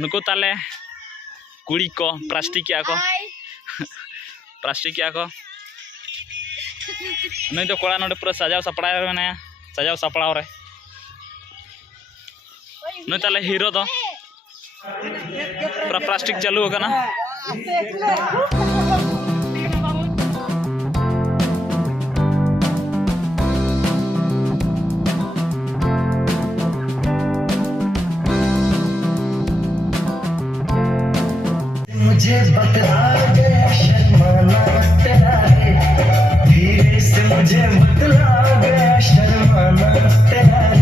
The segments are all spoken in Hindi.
नुको ताले कुड़ी को प्लास्टिक क्या को प्लास्टिक क्या को नहीं तो कोड़ा नोटे पूरा सजाव सपड़ा मैंने सजाव सपड़ा रे नहीं ताले हीरो तो पूरा प्लास्टिक चालू होगा ना मुझे बता दे शर्माना तेरा रे धीरे से मुझे बतला दे शर्माना तेरा रे।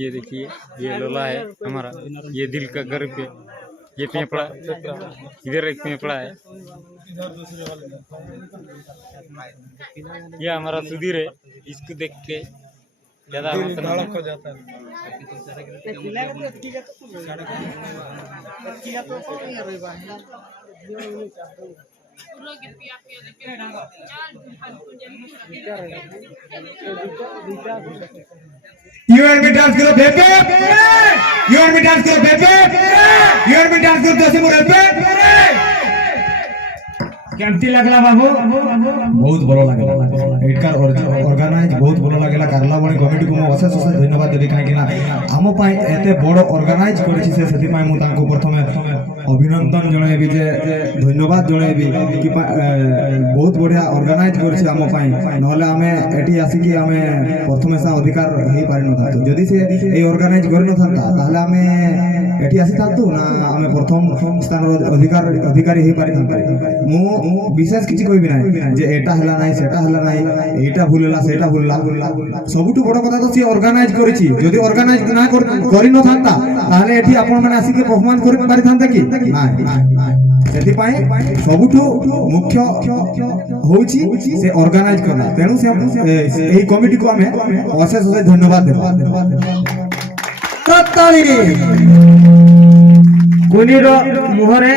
ये देखिए ये लोला है हमारा, ये दिल का घर पे ये पेपड़ा, इधर एक पेपड़ा है, ये हमारा सुधीर है। इसको देख के ज्यादा धड़क हो जाता है। You and me dance karo bebe, you and me dance karo bebe, you and me dance karo dosi mure bebe। केमती लगला बाबू? बहुत भलो लागला एटकार ऑर्गेनाइज बहुत भलो लागला करला बणी कमिटी को अशेष अशेष धन्यवाद देबी काहे किना आम पाई एते बड़ ऑर्गेनाइज करिछि से सेति पाई मु तांको प्रथमे अभिनंदन जणेबी जे धन्यवाद जणेबी कि बहुत बढ़िया ऑर्गेनाइज करछि आम पाई नहले आमे एटी आसी कि आमे प्रथमे सा अधिकार हे पारि न था जदि से ए ऑर्गेनाइज कर न थांता ताहले आमे एटी आसी थांतु ना आमे प्रथम स्थान अधिकारी हे पारि थांतु मु विशेष किछि कहबी नाही जे एटा हला नाही सेटा हला नाही एटा भूलला सेटा भूलला सबुटु बड़ कथा तो सी ऑर्गेनाइज करिछि जदि ऑर्गेनाइज ना करि न थांता ताहले एठी आपण माने आसी के परफॉर्मेंस करि पारि थांता कि नाही सेति पाए सबुटु मुख्य होछि से ऑर्गेनाइज करना तेनु से एही कमिटी को हमें अशेष अशेष धन्यवाद देबा तत्ताली कोनीरो मुहरे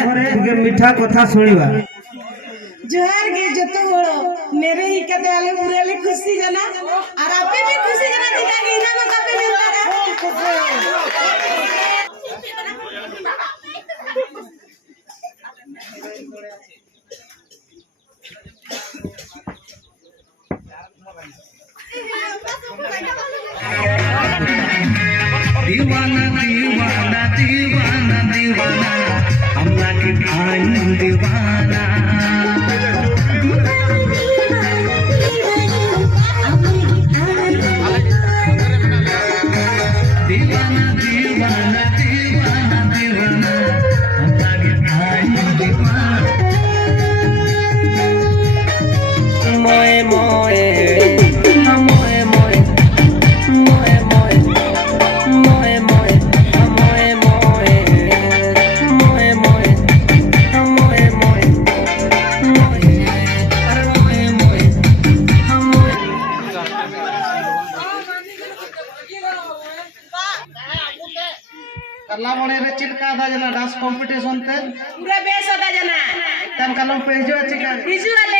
मीठा कथा सुनिबा जोहार गे जतो बड़ो मेरे ही कते आले पूरे खुशी जना और आपे भी खुशी जना दिखा के इना में कपे मिलता है दीवाना दीवाना दीवाना दीवाना अम्मा की भाई दीवाना दीवाना दीवाना दीवाना दीवाना अम्मा की भाई दीवाना मोए मोए करला बणे रे चिलका दा जना डांस कंपटीशन ते पूरा बेस होता जना तन कलम पे जो चिका विजुअल